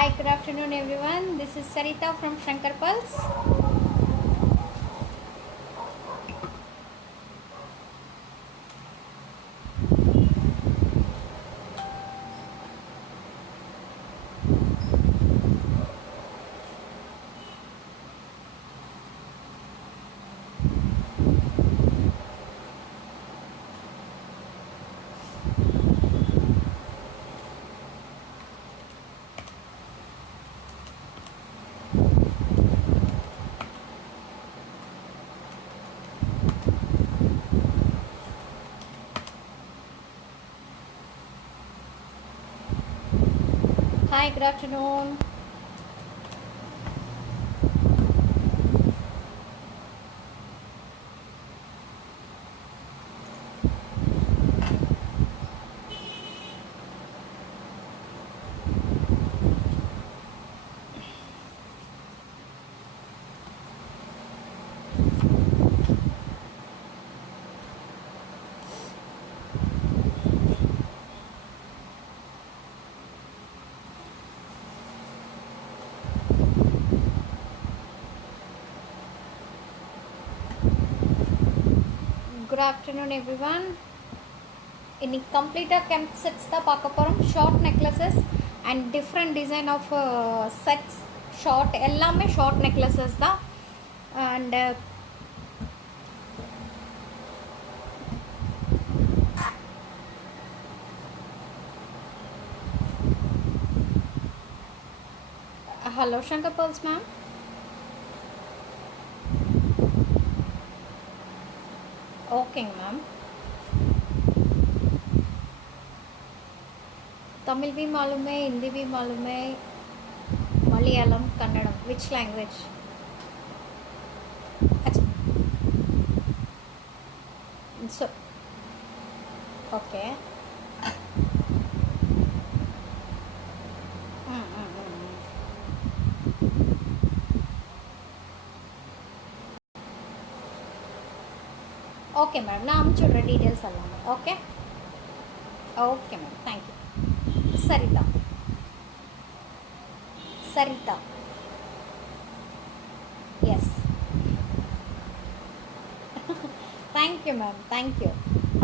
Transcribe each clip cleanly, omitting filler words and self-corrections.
Hi, good afternoon, everyone. This is Sarita from Shankar Pulse. Hi, good afternoon. Good afternoon, everyone. இன்னைக்கு கம்ப்ளீட்டாக கெம்ப் செட்ஸ் தான் பார்க்க போகிறோம். Short necklaces and different design of sets. Short எல்லாமே short necklaces தான். And hello Shankar pearls ma'am. ஓகேங்க ma'am. Tamil भी मालूम है, हिंदी भी मालूम है, मलयालम, कन्नड़म. Which language? अच्छा, सो ओके. ओके मैम, ना हम चुड़ डीटेल्स अल्लाम. Okay okay ma'am, thank you. Sarita Sarita yes. Thank you ma'am, thank you.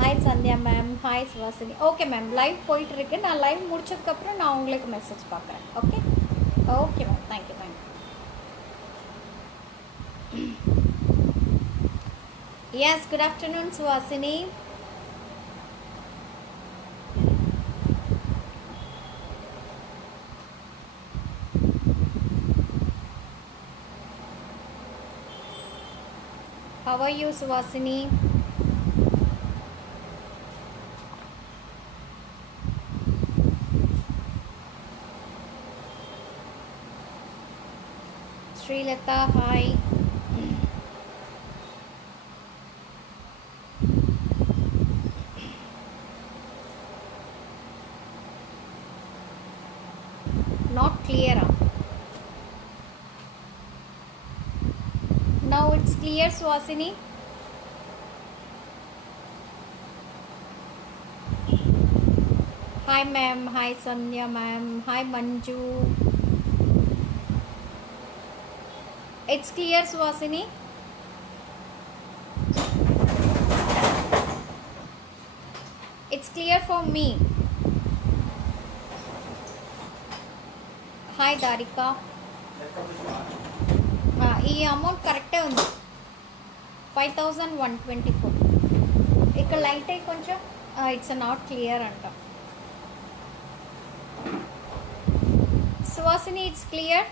Hi Sandhya ma'am, hi Suvasini. Okay ma'am, live போயிட்டுருக்கு. நான் லைவ் முடிச்சதுக்கப்புறம் நான் உங்களுக்கு மெசேஜ் பார்க்குறேன். Okay okay ma'am, thank you, thank you. Yes, good afternoon Suvasini. How are you, Suhasini? Srilata, hi. Not clear. Now it's clear, Suhasini. Hi ma'am, hi Sandhya ma'am, hi Manju. It's clear, Suhasini. It's clear for me. Hi Darika. ఈ అమౌంట్ కరెక్టే ఉంది, 5124. ఇక్కడ లైట్ అయ్యి కొంచెం it's not clear అంట. Suvasini, it's clear.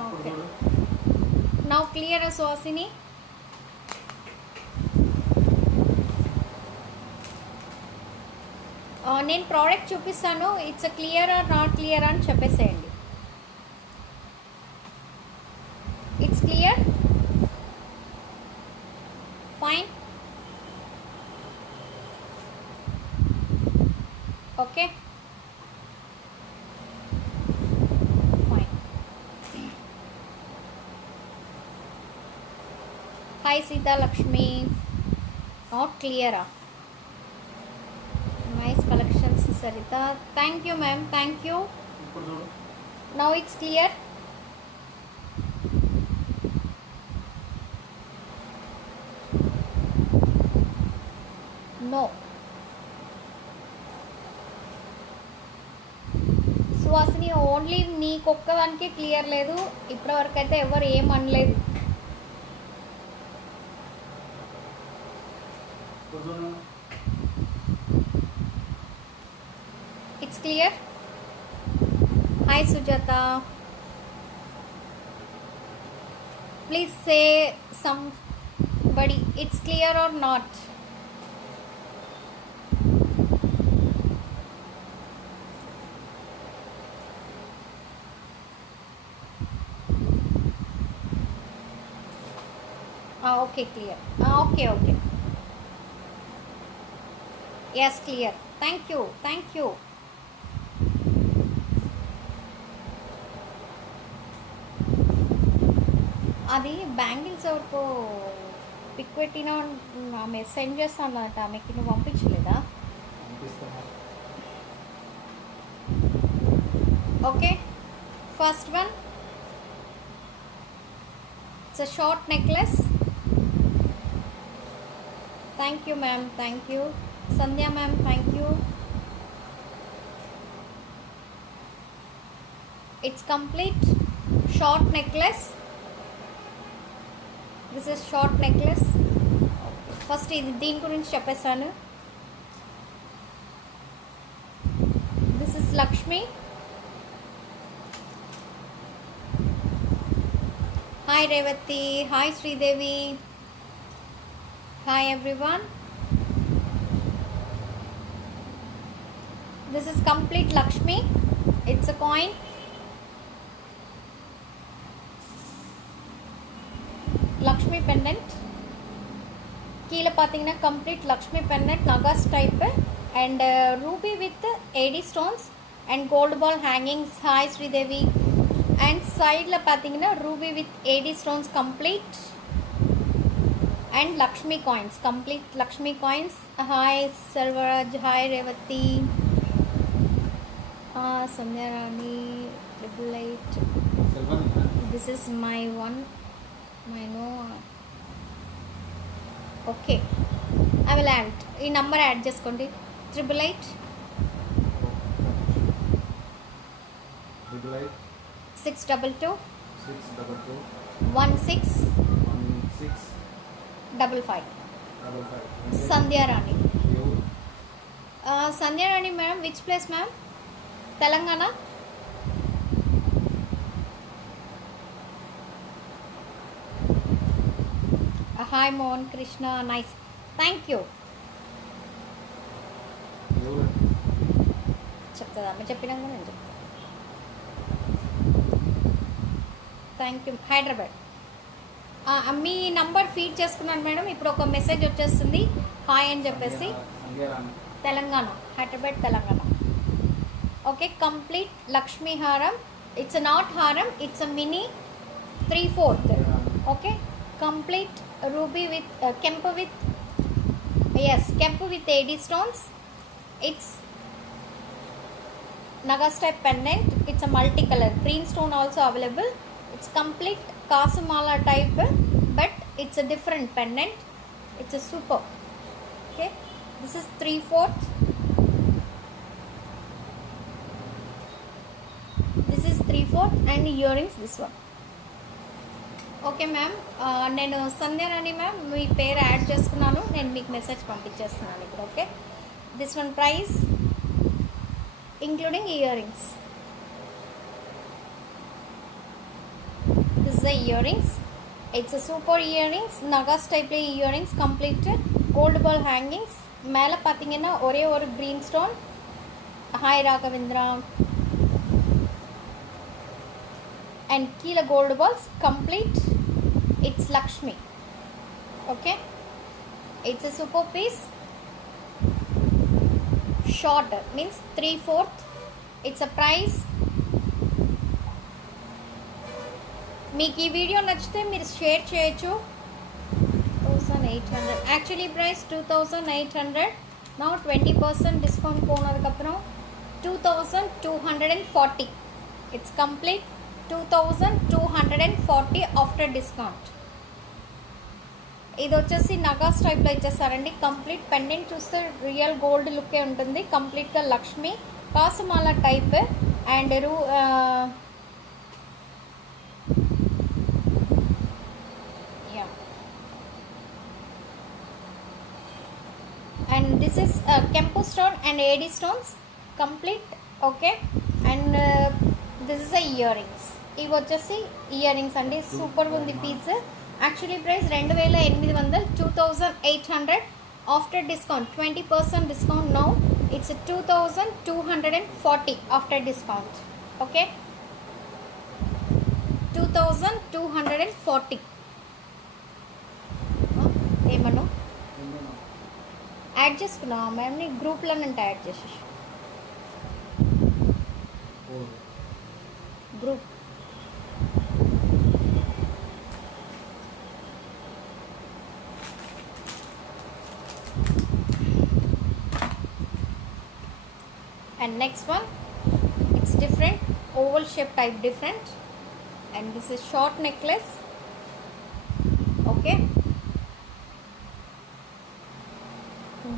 Okay, now clear Suvasini. నేను product చూపిస్తాను. It's clear or not clear అని చెప్పేసేయండి. It's clear, fine, okay, fine. Hi Sita Lakshmi. Not క్లియరా? Nice collections Saritha, thank you ma'am, thank you. Now it's clear. No. Suvasini only నీకొక్కదానికి clear లేదు, ఇప్పటివరకు అయితే ఎవరు ఏమనలేదు. It's clear. Hi Sujatha, please say somebody it's clear or not. Okay clear. Okay okay, yes clear. Thank you, thank you. అది bangles ఎవరికో pic పెట్టినా ఆమె సెండ్ చేస్తానట, ఆమెకి నువ్వు పంపించలేదా? Okay, first one it's a short necklace. Thank you ma'am, thank you. Sandhya ma'am, thank you. It's complete short necklace. This is short necklace. First ఇది దీని గురించి చెప్పేస్తాను. This is Lakshmi. Hi Revathi, hi Sridevi, hi everyone. This is complete Lakshmi. It's a coin. Lakshmi pendant. கீழே பார்த்தீங்கன்னா complete Lakshmi pendant, nagas type, and ruby with AD stones and gold ball hangings. Hi Sridevi. And side la பார்த்தீங்கன்னா ruby with AD stones complete, and Lakshmi coins, complete Lakshmi coins. Hi Selvaraj, hi Revati. Sandhya Rani, triple 8. This is my one, my no. Okay, I will add ఈ number add చేసుకోండి. 888 622 1655. Sandhya Rani. Sandhya Rani madam, which place ma'am? Telangana. Hi Mohan Krishna, nice, thank you. చెప్తుందా మీరు చెప్పినాక నేను చెప్తాను. Thank you. Hyderabad. మీ number feed చేసుకున్నాను madam. ఇప్పుడు ఒక మెసేజ్ వచ్చేస్తుంది హాయ్ అని చెప్పేసి. తెలంగాణ, హైదరాబాద్ తెలంగాణ. ఓకే, కంప్లీట్ లక్ష్మీ హారం. ఇట్స్ నాట్ హారం, it's a mini 3/4. Okay, complete ruby with కెంపు విత్ కెంపు with AD stones. It's nagas type pendant. It's a multicolor, green stone also available. It's complete kasumala type, but it's a different pendant. It's a super. Okay, this is 3/4. This is 3/4 and earrings this one. Okay ma'am, నేను సంధ్యారాణి మ్యామ్, మీ పేరు యాడ్ చేసుకున్నాను. నేను మీకు మెసేజ్ పంపించేస్తున్నాను ఇప్పుడు. Okay, this one price including earrings. This is the earrings. It's a super earrings, nagas type earrings, complete gold ball hangings. மேலே பார்த்தீங்கன்னா ஒரே ஒரு green stone. ஹாய் ராகவேந்திரா. and கீழே gold balls complete. It's Lakshmi. Okay, it's a super piece. Short means 3/4. It's a price. మీకు ఈ వీడియో నచ్చితే మీరు షేర్ చేయొచ్చు. 1000 2800. Actually price 2800. Now 20% discount போனதுக்கப்புறம் 2240. It's complete 2240 after discount. ఇది వచ్చేసి నగాస్ టైప్లో ఇచ్చేసారండి. కంప్లీట్ పెండెంట్ చూస్తే రియల్ గోల్డ్ లుక్కే ఉంటుంది. కంప్లీట్గా లక్ష్మి కాసుమాల type and and this is Kempu stone and AD stones complete. Okay, and this is a earrings. ఇవి వచ్చేసి ఇయరింగ్స్ అండి. సూపర్ ఉంది piece. Actually price 2800, 2800 after discount 20% discount. Now it's 2240 after discount. Okay, 2240. ఏమన్నా యాడ్ చేసుకున్నా మ్యామ్, నీ గ్రూప్లో నుండి యాడ్ చేసేసి group. And next one, it's different, oval shape type different, and this is short necklace. Okay,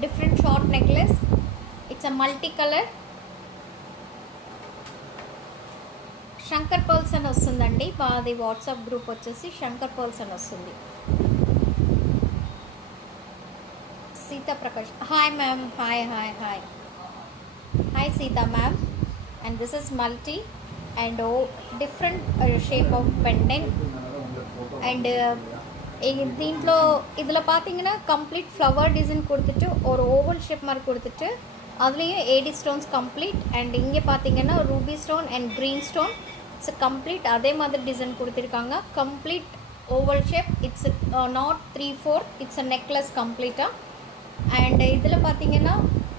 different short necklace. It's a multicolor. Shankar పర్ల్స్ అని వస్తుందండి. మాది WhatsApp group వచ్చేసి శంకర్ పర్ల్స్ అని వస్తుంది. సీతా Prakash, hi ma'am. Hi hi hi hi Sita ma'am. And this is multi and different shape of pendant. And దీంట్లో இதில் பார்த்தீங்கன்னா complete flower design கொடுத்துட்டு ஒரு ஓவல் ஷேப் மாதிரி கொடுத்துட்டு அதுலேயும் ஏடி ஸ்டோன்ஸ் கம்ப்ளீட். அண்ட் இங்கே பார்த்தீங்கன்னா Ruby stone and green stone. It's complete அதே மாதிரி டிசைன் கொடுத்துருக்காங்க. Complete oval shape. It's not 3/4. It's a necklace கம்ப்ளீட்டாக. அண்ட் இதில் பார்த்தீங்கன்னா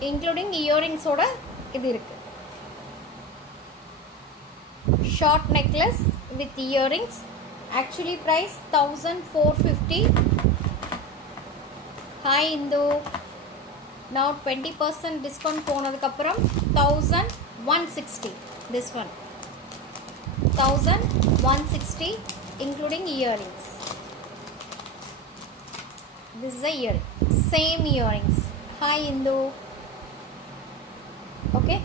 இன்க்ளூடிங் இயரிங்ஸோட இது இருக்குது. Short necklace with earrings. Actually price 1450. Hi Indu. Now 20% discount போனதுக்கப்புறம் 1160. This one 1160 including earrings. This is a earring. Same earrings. Hi Indu. Okay,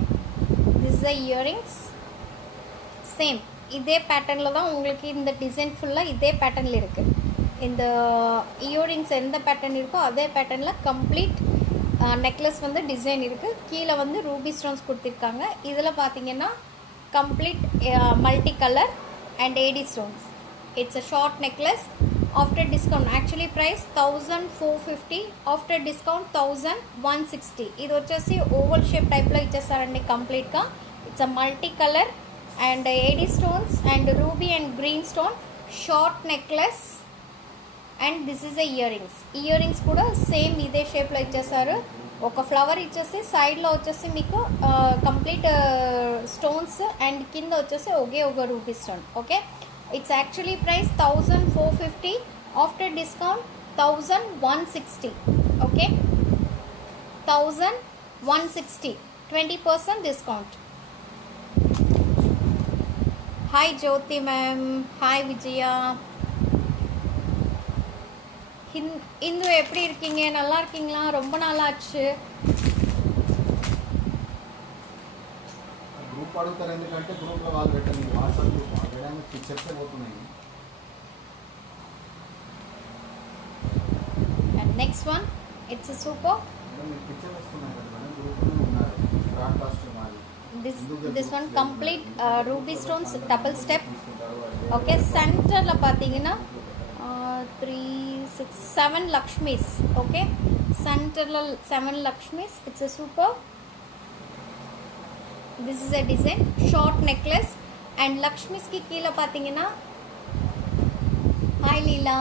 this is the earrings. Same இதே பேட்டர்னில் தான் உங்களுக்கு இந்த டிசைன் ஃபுல்லாக இதே பேட்டர்னில் இருக்குது. இந்த இயரிங்ஸ் எந்த பேட்டர்ன் இருக்கோ அதே பேட்டர்னில் கம்ப்ளீட் நெக்லஸ் வந்து டிசைன் இருக்குது. கீழே வந்து ரூபி ஸ்டோன்ஸ் கொடுத்துருக்காங்க. இதில் பார்த்தீங்கன்னா complete multi colour and AD stones. It's a short necklace after discount. Actually price 1450, after discount 1160. ఇది వచ్చేసి ఓవల్ షేప్ టైప్లో ఇచ్చేస్తారండి కంప్లీట్గా. It's a multi colour and AD stones and ruby and green stone short necklace, and this is a earrings కూడా సేమ్ ఇదే షేప్లో ఇచ్చేసారు. ఒక ఫ్లవర్ ఇచ్చేసి సైడ్లో వచ్చేసి మీకు కంప్లీట్ స్టోన్స్ అండ్ కింద వచ్చేసి ఒక rupee stone. Okay, it's actually price 1450, after discount 1160. Okay, 1160, 20% discount. Hi Jyothi ma'am. Hi Vijaya. Indu எப்படி இருக்கீங்க? நல்லா இருக்கீங்களா? ரொம்ப நாளாச்சு. గ్రూప్ అడుగుతారు ఎందుకంటే గ్రూప్లో వాళ్ళు పెట్టండి. వాట్సాప్ గ్రూప్ ఆల్రెడీ పిక్చర్సే పోతున్నాయి. And next one, it's super. Picture వస్తున్నాయి కదా మేడం, గ్రూప్లో ఉన్నారు. బ్రాడ్కాస్ట్ మాది. this one complete ruby stones double step. Okay, centerல பாத்தீங்கன்னா 3 6 7 lakshmis. Okay, centerல 7 lakshmis. It's a super. This is a design short necklace and lakshmis ki கீழ பாத்தீங்கன்னா hi Leela.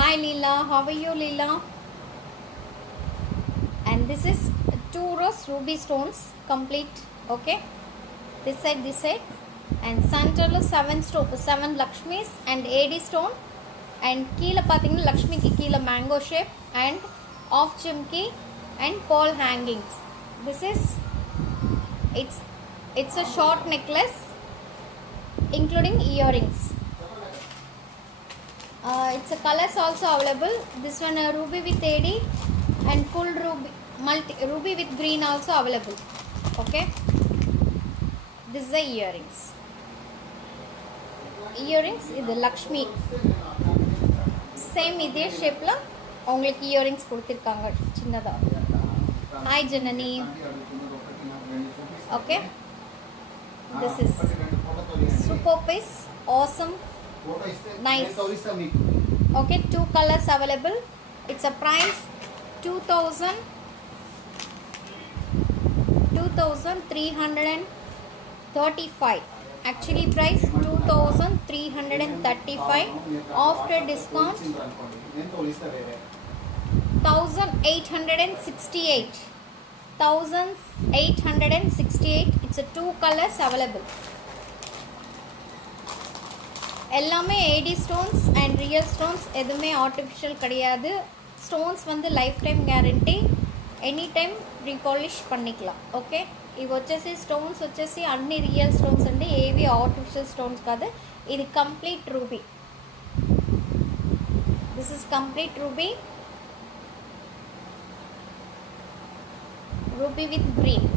Hi Leela, how are you Leela? And this is 2 rows ruby stones complete. Okay, this side and சென்டரில் 7 Lakshmis and AD stone and கீழே பார்த்தீங்கன்னா லக்ஷ்மிக்கு கீழே mango shape and of jhumki and ball hangings. This is it's a short necklace including earrings. It's a colors also available. This one ruby with AD and full ruby with green also available. Okay, this is the earrings. இது லக்ஷ்மி சேம் இதே ஷேப்பில் உங்களுக்கு earrings கொடுத்துருக்காங்க சின்னதாக. Hi Janani. Okay, this is super piece, awesome, nice. Okay, 2 colors available. It's a price 2335. Actually price 2335. After discount 1868. 1868. It's a 2 colors available. எல்லாமே AD stones and real stones, எதுவுமே artificial கிடையாது. Stones வந்து lifetime guarantee, any time repolish பண்ணிக்கலாம். Okay, ఇవి వచ్చేసి స్టోన్స్ వచ్చేసి అన్ని real stones అండి, ఏవి ఆర్టిఫిషియల్ స్టోన్స్ కాదు. ఇది complete ruby. This is complete ruby, ruby with green.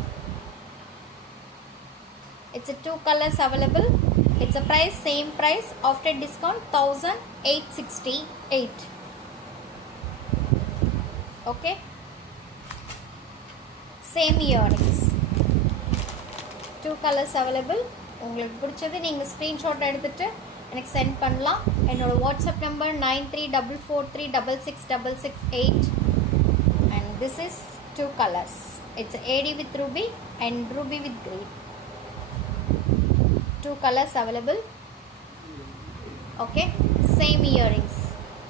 It's a 2 colors available. It's a price, same price after discount 1868. Okay, same earrings, 2 colors available. உங்களுக்கு பிடிச்சது நீங்கள் ஸ்க்ரீன்ஷாட் எடுத்துகிட்டு எனக்கு சென்ட் பண்ணலாம். என்னோட WhatsApp number 9344366668. and this is 2 colors. It's AD with ruby and ruby with green. 2 colors available. Okay, same earrings.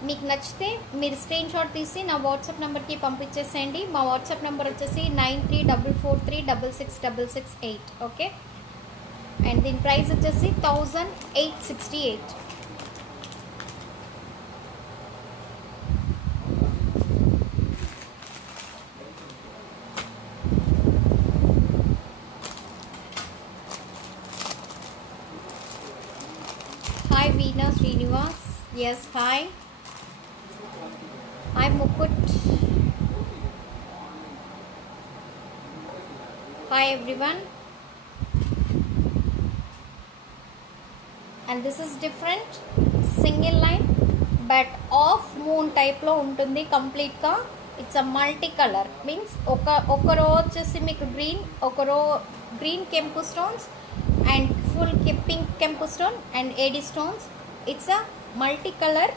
మీకు నచ్చితే మీరు స్క్రీన్ షాట్ తీసి నా వాట్సాప్ నెంబర్కి పంపించేసేయండి. మా వాట్సాప్ నెంబర్ వచ్చేసి 9344366668. ఓకే, అండ్ దీని ప్రైస్ వచ్చేసి 1868. Hi Veena Srinivas. Yes, hi. Hi Mukut. Hi everyone. And this is different, single line but off moon type లో ఉంటుంది కంప్లీట్ గా. It's a multi colour, means ఒక రో వచ్చేసి మీకు గ్రీన్, ఒక రో గ్రీన్ కెంపు stones and full pink kempu stone and AD stones. It's a multicolor,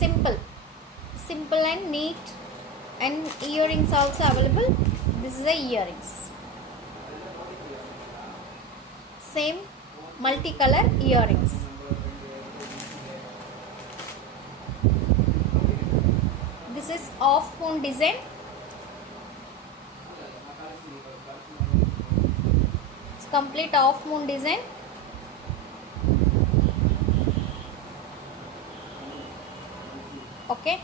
simple and neat, and earrings also available. This is the earrings, same multicolor earrings. This is off moon design. Complete off moon design. Okay,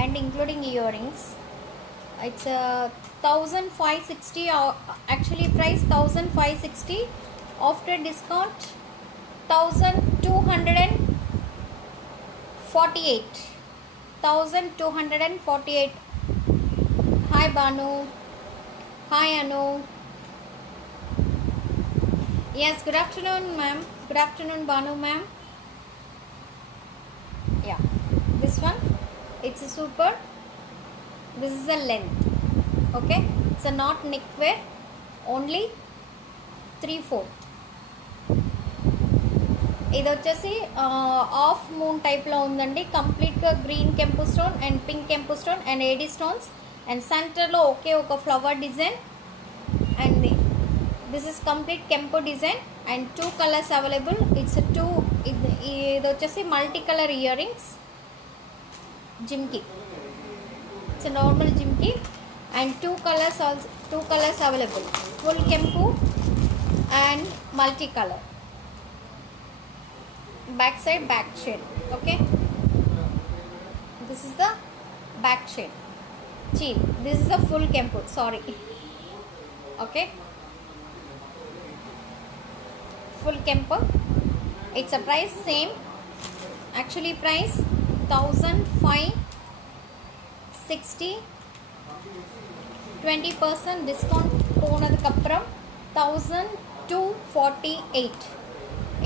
and including earrings. It's a 1560. Actually price 1560. After discount 1248. 1248. Hi Banu. Hi Anu. Yes, good afternoon ma'am. Good afternoon Banu ma'am. Yeah, this one, it's a super. This is a length. Okay, it's a not neck wear, only 3/4. ఇది వచ్చేసి of moon టైప్లో ఉందండి. కంప్లీట్గా గ్రీన్ కెంపు stone and pink కెంపు stone and AD stones and సెంటర్లో ఒకే ఒక flower design. And this is complete కెంపు డిజైన్ అండ్ 2 కలర్స్ అవైలబుల్. ఇది వచ్చేసి మల్టీ కలర్ ఇయర్ రింగ్స్ జిమ్కి. It's a normal jimki, and two colors also, two colors available, full kempu and multicolor. Back side back chain. Okay, this is the back chain. Cheap. This is the full kempu. Sorry. Okay, full kempu. It's a price same. Actually price 1560. 20% discount போனதுக்கப்புறம் 1248.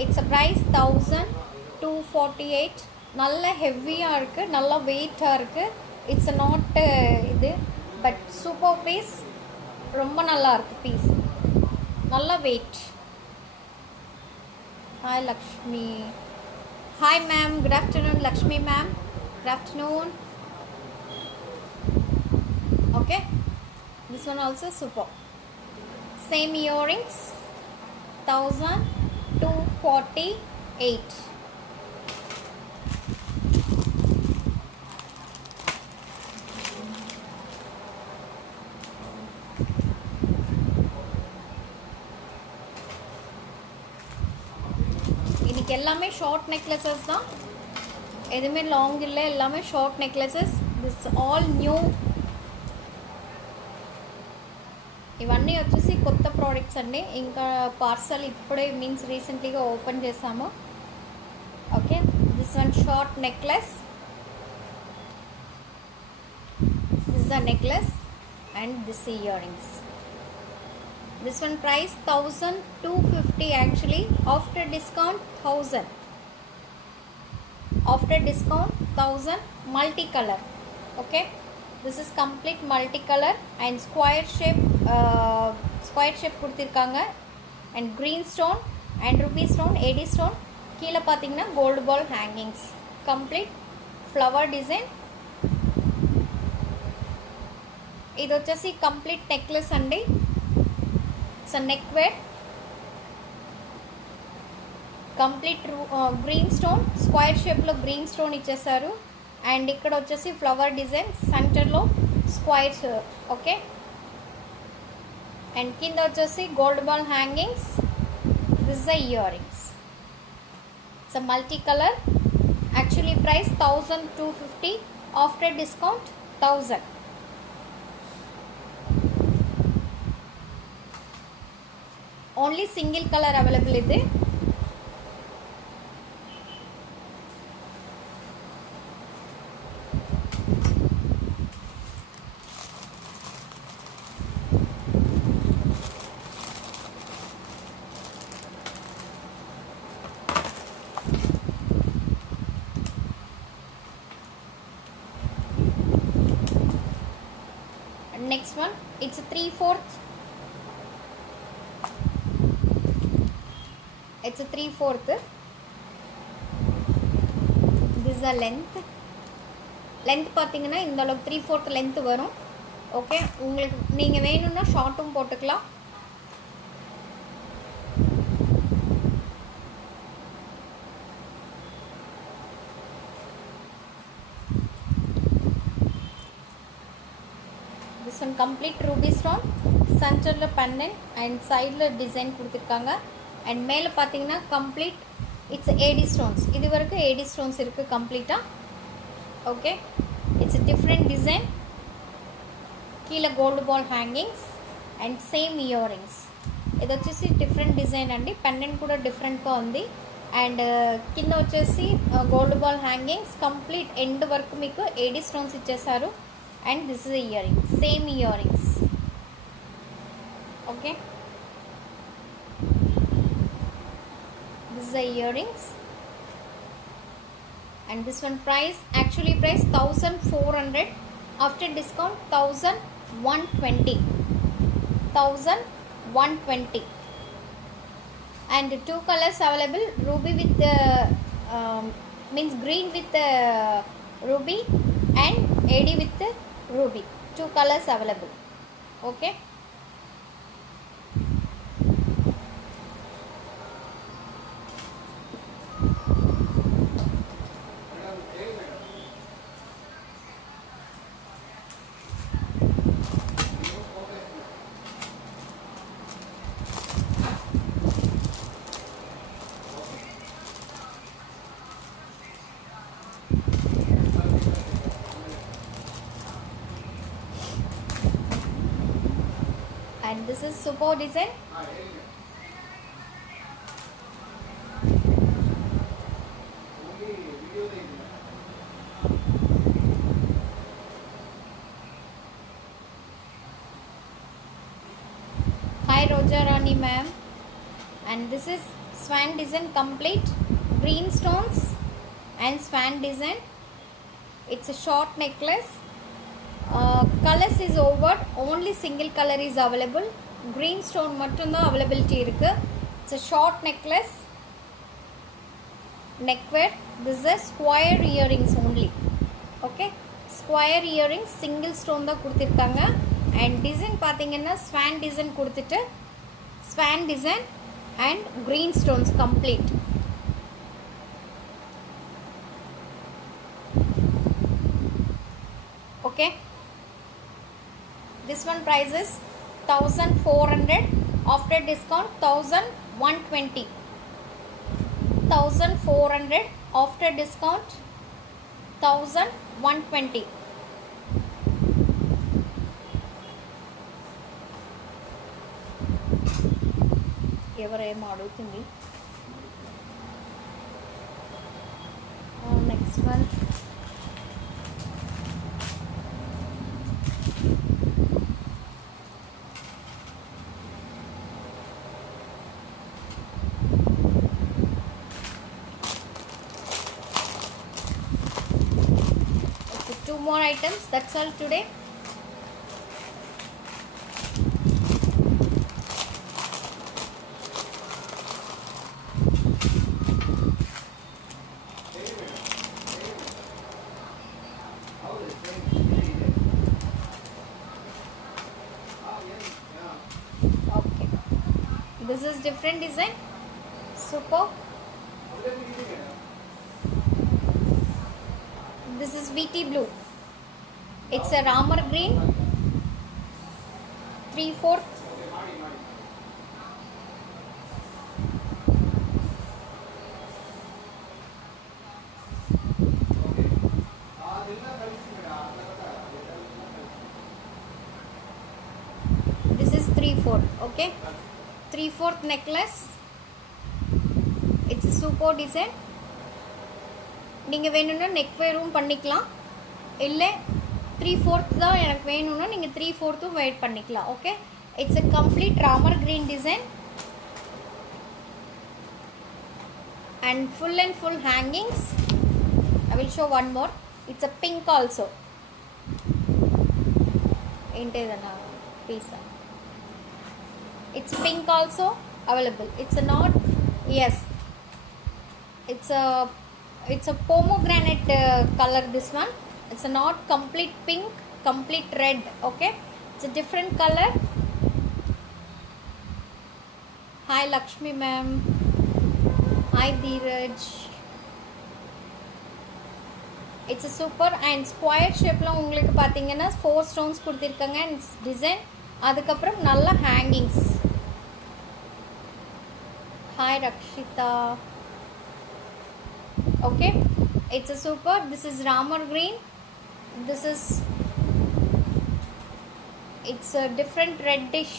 It's a price 1248. நல்ல ஹெவியாக இருக்குது, நல்ல வெயிட்டாக இருக்குது. It's not இது, but super piece, ரொம்ப நல்லா இருக்குது பீஸ், நல்ல weight. Hi Lakshmi. Hi ma'am, good afternoon Lakshmi ma'am, good afternoon. Okay, this one also super. Same earrings, 1248. இன்னைக்கு எல்லாமே ஷார்ட் நெக்லஸஸ் தான், எதுவுமே லாங் இல்லை, எல்லாமே short necklaces. This all new. ఇవన్నీ వచ్చేసి కొత్త ప్రోడక్ట్స్ అండి, ఇంకా పార్సల్ ఇప్పుడే మీన్స్ రీసెంట్లీగా ఓపెన్ చేసాము. Okay, this one short necklace, this the necklace and this earrings. This one price 1250 actually, after discount 1000. After discount 1000, multicolor. Okay, this is complete multicolor and square shape கொடுத்திருக்காங்க. And green stone and ruby stone, AD stone. கீழே பார்த்தீங்கன்னா gold ball hangings, complete flower design. ఇది వచ్చేసి complete necklace అండి. It's a neck wear, complete green stone, square shape లో green stone ఇచ్చేసారు. అండ్ ఇక్కడ వచ్చేసి ఫ్లవర్ డిజైన్, సెంటర్లో స్క్వైర్స్. ఓకే, అండ్ కింద వచ్చేసి gold ball hangings. This the ear rings. It's a multi colour. Actually price 1250, after discount 1000. Only single colour available ఇది. Next one, it's a 3/4. It's a 3/4. This is a length. Length பார்த்தீங்கன்னா இந்த அளவுக்கு 3/4 லென்த் வரும். ஓகே, உங்களுக்கு நீங்கள் வேணும்னா ஷார்ட்டும் போட்டுக்கலாம். This one complete ruby stone, சென்டரில் pendant and சைடில் டிசைன் கொடுத்துருக்காங்க. அண்ட் மேலே பார்த்தீங்கன்னா கம்ப்ளீட் இட்ஸ் ஏடி ஸ்டோன்ஸ். இது வரைக்கும் ஏடி ஸ்டோன்ஸ் இருக்குது கம்ப்ளீட்டாக. Okay, it's different design. కీల gold ball hangings and same earrings. ఇది వచ్చేసి డిఫరెంట్ డిజైన్ అండి, పెండెంట్ కూడా డిఫరెంట్గా ఉంది. అండ్ కింద వచ్చేసి gold ball hangings, complete end వరకు మీకు ఏడి స్టోన్స్ ఇచ్చేసారు. And this is ear ring, same ear rings. Okay, this is the earrings. And this one price, actually price 1400, after discount 1120. 1120. And two colors available, ruby with means green with ruby and AD with ruby. Two colors available. Okay, And this is super design. Hi Roja Rani ma'am. And this is swan design complete, green stones and swan design. It's a short necklace. Colors is over, only single color is available. Green stone mattum da availability irukku. It's a short necklace, neckwear. This is a square earrings only. Okay, square earrings, single stone da kuduthirukanga. And design pathina swan design kudutittu, swan design and green stones complete. Okay, this one price is 1400, after discount 1120. 1400 after discount 1120. ఎవరేమో అడుగుతుంది. Next one two more items, that's all today. Okay, this is different design, super. This is VT blue. It's a ramar green, 3/4. This is 3/4. Okay, 3/4 necklace. It's a super design. நீங்கள் வேணும்னா நெக் வேரும் பண்ணிக்கலாம், இல்லை 3/4 தான் எனக்கு வேணும்னா நீங்கள் 3/4 வெயிட் பண்ணிக்கலாம். Okay, it's a complete Ramar green design and full hangings. I will show one more. It's a pink also. ఏంటేదన్నా పీసా, it's pink also available. It's a not, yes, it's a pomegranate color, this one. It's a not complete pink, complete red. Okay, it's a different color. Hi Lakshmi ma'am. Hi Dheeraj. It's a super and square shape la ungalku pathina 4 stones kuduthirukanga and design, adukapram nalla hangings. Hi Rakshita. Okay, it's a super. This is ramar green. This is, it's a different reddish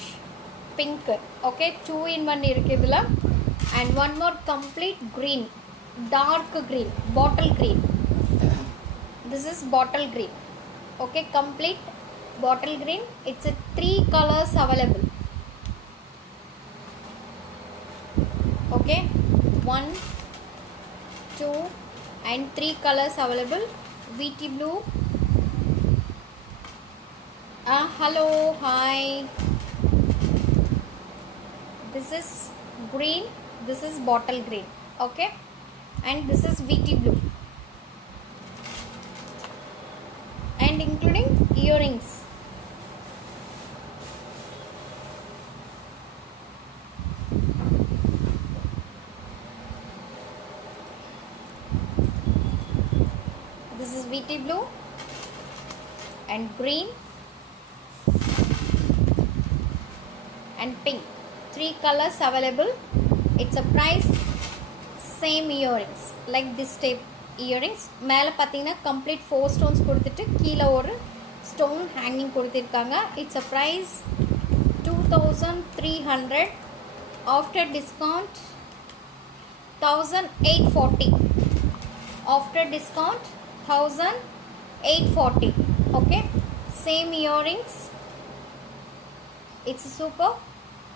pink. Okay, 2 in 1 irukku idula. And one more complete green, dark green, bottle green. This is bottle green. Okay, complete bottle green. It's a 3 colors available. Okay, 1, 2 and 3 colors available. VT blue. Hello, hi. This is green, this is bottle green. Okay, and this is VT blue, and including earrings. This is VT blue and green and pink. 3 colors available. It's a price, same earrings like this type earrings. மேலே பார்த்தீங்கன்னா complete 4 stones கொடுத்துட்டு கீழே ஒரு stone hanging கொடுத்துருக்காங்க. It's a price 2300. After discount 1840. After discount 1840. Okay, same earrings. It's super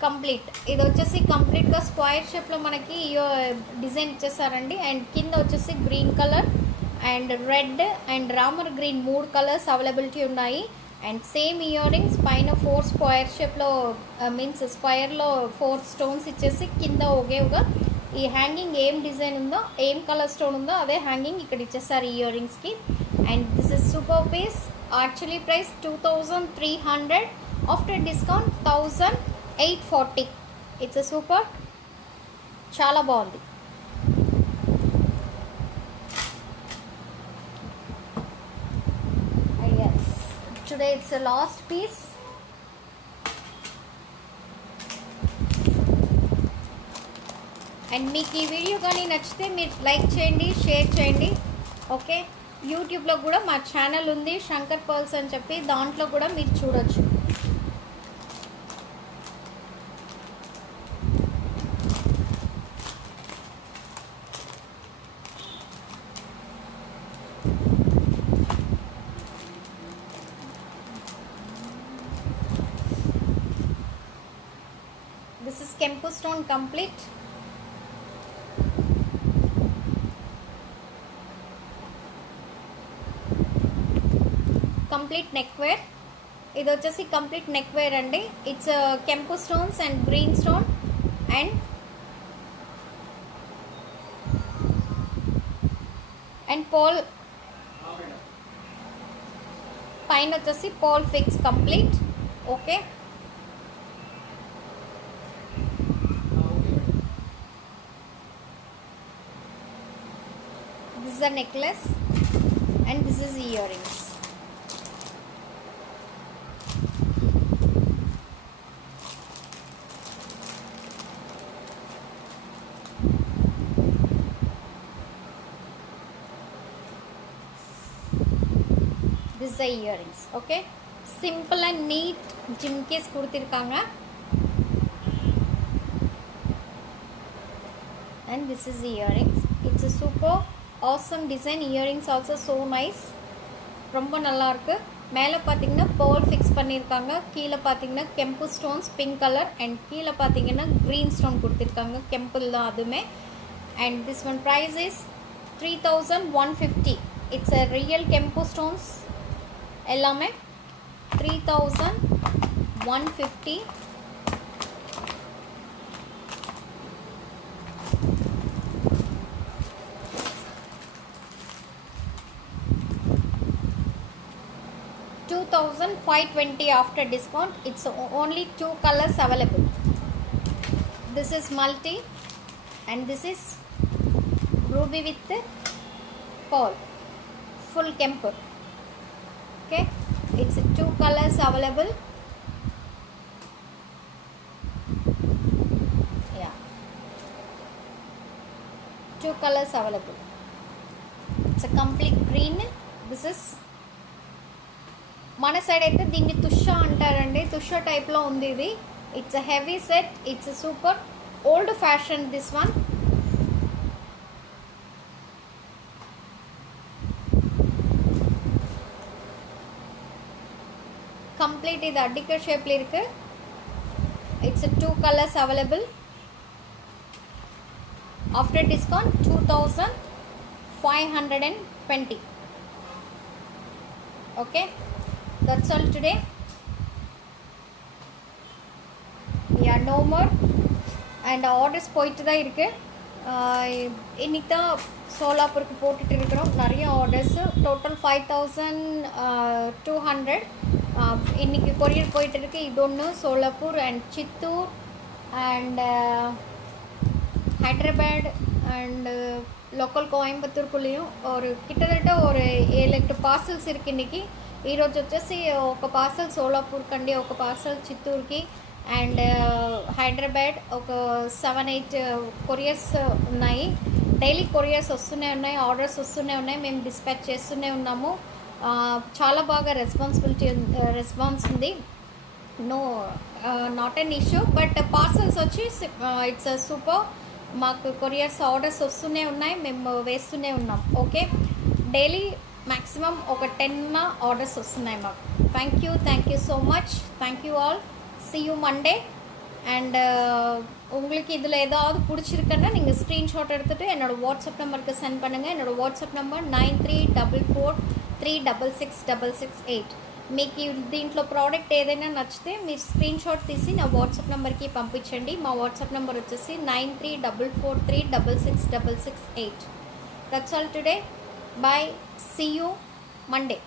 complete. ఇది వచ్చేసి కంప్లీట్గా స్క్వైర్ షేప్లో మనకి డిజైన్ ఇచ్చేసారండి. అండ్ కింద వచ్చేసి green colour and red and Ramar గ్రీన్ 3 కలర్స్ అవైలబిలిటీ ఉన్నాయి. అండ్ సేమ్ ఇయర్ రింగ్స్ పైన 4 స్క్వైర్ షేప్లో మీన్స్ స్క్వైర్లో 4 స్టోన్స్ ఇచ్చేసి కింద ఒకేగా ఈ హ్యాంగింగ్ ఏం డిజైన్ ఉందో ఏం కలర్ స్టోన్ ఉందో అదే హ్యాంగింగ్ ఇక్కడ ఇచ్చేసారు ఇయర్ రింగ్స్కి. And this is super piece. Actually price 2300. After discount 1840. It's super, చాలా బాగుంది. Yes, today it's last piece. And మీకు ఈ వీడియో కానీ నచ్చితే మీరు లైక్ చేయండి, షేర్ చేయండి. ఓకే, యూట్యూబ్లో కూడా మా ఛానల్ ఉంది శంకర్ పర్ల్స్ అని చెప్పి, దాంట్లో కూడా మీరు చూడొచ్చు. This is Kempu stone complete. Complete neck wear. ఇది వచ్చేసి కంప్లీట్ నెక్ వేర్ అండి. It's kempu stones and green stone and pole పైన వచ్చేసి pole fix complete. Okay, this is a necklace and this is earrings. This is the earrings. Okay, simple and neat jimkis kuduthirukanga. And this is the earrings. It's a super awesome design. Earrings also so nice, ரொம்ப நல்லா இருக்கு. மேலே பார்த்தீங்கன்னா போல் ஃபிக்ஸ் பண்ணியிருக்காங்க. கீழே பார்த்தீங்கன்னா கெம்பு stones pink colour and கீழே பார்த்தீங்கன்னா க்ரீன் ஸ்டோன் கொடுத்துருக்காங்க. கெம்பிள் தான் அதுவுமே. And this one price is 3150. It's a real கெம்பு ஸ்டோன்ஸ் எல்லாமே 3150. $2,520 after discount. It's only 2 colors available. This is multi and this is ruby with pearl, full kempu. Okay, it's 2 colors available. Yeah, 2 colors available. It's a complete green. This is మన సైడ్ అయితే దీన్ని తుషా అంటారండి. తుషా టైప్లో ఉంది ఇది. It's a heavy set. It's super old fashion this one. Complete இது அடிக்கர் ஷேப்பில் இருக்குது. இட்ஸ் 2 colours available. After discount 2520. Okay, that's all today. We are no more and orders போயிட்டு தான் இருக்குது. இன்றைக்கி தான் சோலாப்பூருக்கு போட்டுட்டு இருக்கிறோம். நிறைய ஆர்டர்ஸு டோட்டல் 5200. இன்றைக்கி கொரியர் போயிட்டு இருக்கு. இது ஒன்று Solapur and Chittoor and Hyderabad and local కోయంబత్తూర్కులేயும் ஒரு கிட்டத்தட்ட ஒரு 7-8 పార్సల్స్ இருக்குது ఇన్నికి. ఈరోజు వచ్చేసి ఒక పార్సల్ సోలాపూర్కి అండి, ఒక పార్సల్ చిత్తూరుకి అండ్ హైదరాబాద్ ఒక 7-8 కొరియర్స్ ఉన్నాయి. డైలీ కొరియర్స్ వస్తూనే ఉన్నాయి, ఆర్డర్స్ వస్తూనే ఉన్నాయి, మేము డిస్పాచ్ చేస్తూనే ఉన్నాము. చాలా బాగా రెస్పాన్స్ ఉంది. No not an issue. But parcels వచ్చి ఇట్స్ సూపర్. మాకు కొరియర్స్ ఆర్డర్స్ వస్తూనే ఉన్నాయి, మేము వేస్తూనే ఉన్నాం. ఓకే, డైలీ మ్యాక్సిమం ఒక 10 ఆర్డర్స్ వస్తున్నాయి మాకు. Thank you so much. Thank you all. see you Monday. And உங்களுக்கு இதில் ஏதாவது பிடிச்சிருக்குன்னா நீங்கள் ஸ்க்ரீன்ஷாட் எடுத்துகிட்டு என்னோடய வாட்ஸ்அப் நம்பருக்கு சென்ட் பண்ணுங்கள். என்னோடய వాట్సాప్ నెంబర్ 9344366668. మీకు దీంట్లో ప్రోడక్ట్ ఏదైనా నచ్చితే మీరు స్క్రీన్షాట్ తీసి నా వాట్సాప్ నెంబర్కి పంపించండి. మా వాట్సాప్ నెంబర్ వచ్చేసి 9344366668. That's all today. Bye. See you Monday.